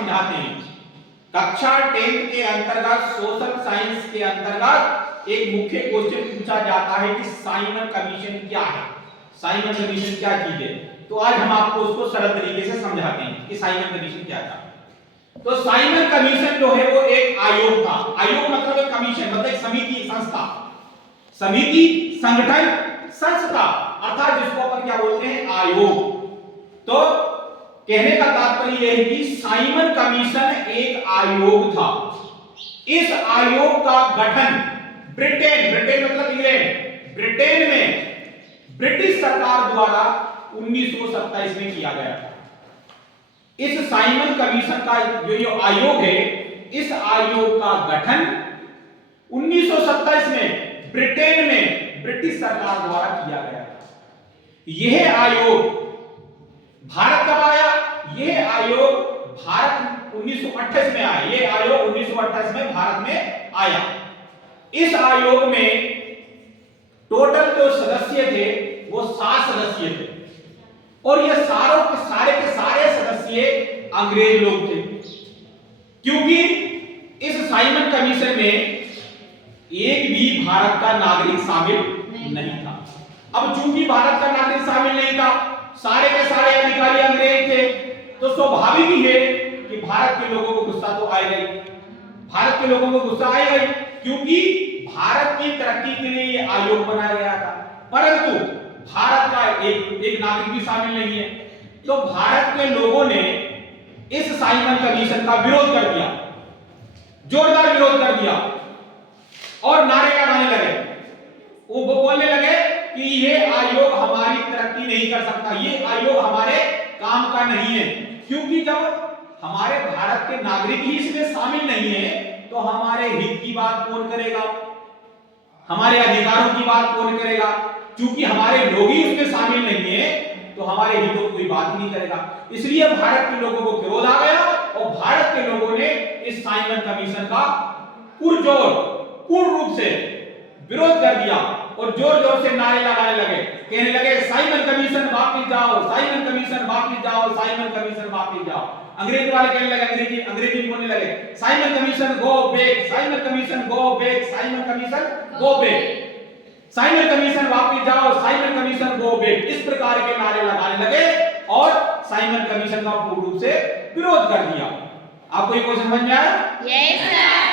समझाते हैं। कक्षा 10 के अंतर्गत सोशल साइंस के अंतर्गत एक मुख्य क्वेश्चन पूछा जाता है कि साइमन कमीशन क्या है, साइमन कमीशन क्या चीज है। तो आज हम आपको उसको सरल तरीके से समझाते हैं कि साइमन कमीशन क्या था। तो साइमन कमीशन जो है वो एक आयोग था। आयोग मतलब एक कमीशन मतलब एक समिति, संस्था, समिति, संगठन, संस्था, अर्थात जिसको अपन क्या बोलते हैं, आयोग। तो कहने का तात्पर्य यह है कि साइमन कमीशन एक आयोग था। इस आयोग का गठन ब्रिटेन, ब्रिटेन मतलब इंग्लैंड, ब्रिटेन में ब्रिटिश सरकार द्वारा 1927 में किया गया था। इस साइमन कमीशन का जो आयोग है, इस आयोग का गठन 1927 में ब्रिटेन में ब्रिटिश सरकार द्वारा किया गया था। यह आयोग भारत कब आया? यह आयोग भारत 1928 में आया। यह आयोग 1928 में भारत में आया। इस आयोग में टोटल जो सदस्य थे वो 7 सदस्य थे और ये सारों के सारे सदस्य अंग्रेज लोग थे, क्योंकि इस साइमन कमीशन में एक भी भारत का नागरिक शामिल नहीं था। अब चूंकि भारत का नागरिक शामिल नहीं था, सारे के सारे अधिकारी अंग्रेज थे, तो स्वाभाविक ही है कि भारत के लोगों को गुस्सा तो आएगा ही, भारत के लोगों को गुस्सा आएगा ही, क्योंकि भारत की तरक्की के लिए ये आयोग बनाया गया था, परंतु भारत का एक नागरिक भी शामिल नहीं है। तो भारत के लोगों ने इस साइमन कमीशन का विरोध कर दिया, जोरदार विरोध कर दिया और नारे लगाने लगे। वो बोलने लगे कि ये आयोग हमारी तरक्की नहीं कर सकता, ये आयोग हमारे काम का नहीं है, क्योंकि जब हमारे भारत के नागरिक ही इसमें शामिल नहीं है तो हमारे हित की बात कौन करेगा, हमारे अधिकारों की बात कौन करेगा। क्योंकि हमारे लोग ही उसमें शामिल नहीं है तो हमारे हितों की कोई बात नहीं करेगा। इसलिए भारत के लोगों को विरोध आ गया और भारत के लोगों ने इस साइमन कमीशन का पुरजोर पूर्ण रूप से विरोध कर दिया और जोर जोर से नारे लगाने लगे, कहने लगे साइमन कमीशन वापस जाओ, साइमन कमीशन वापस जाओ, साइमन कमीशन वापस जाओ। अंग्रेजी वाले कहने लगे, अंग्रेजी बोलने लगे, Simon commission go back, Simon commission go back, Simon commission go back, Simon commission वापस जाओ, साइमन कमीशन गो बैक। इस प्रकार के नारे लगाने लगे और साइमन कमीशन का पूर्ण रूप से विरोध कर दिया। आपको ये क्वेश्चन समझ में आया? Yes sir.